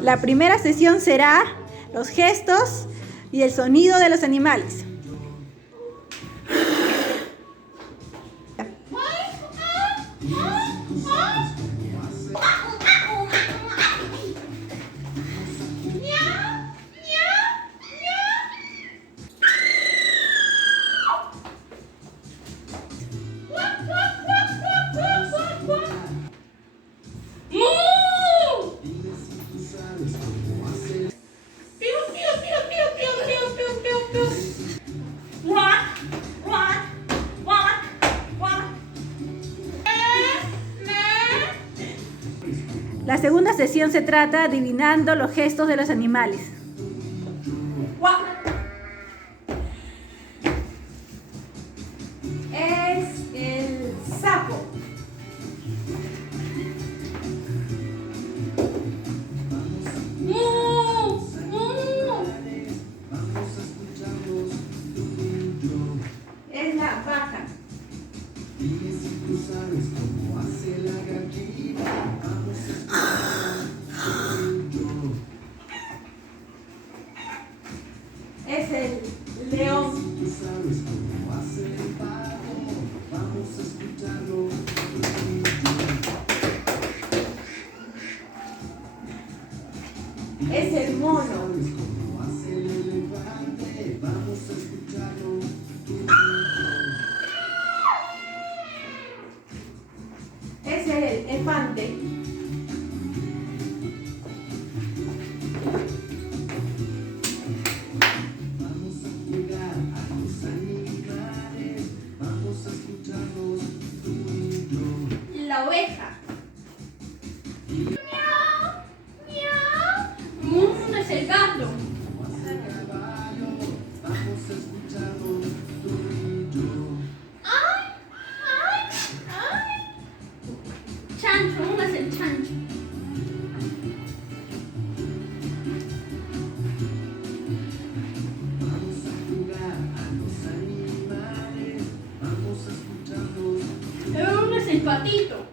La primera sesión será los gestos y el sonido de los animales. La segunda sesión se trata adivinando los gestos de los animales. Es el sapo. Es la vaca. Es el león. Es el mono. Es el elefante. La oveja. Miau, miau. Es el gato. Ay, ay, ay. Chancho, es el chancho. Uno es el patito.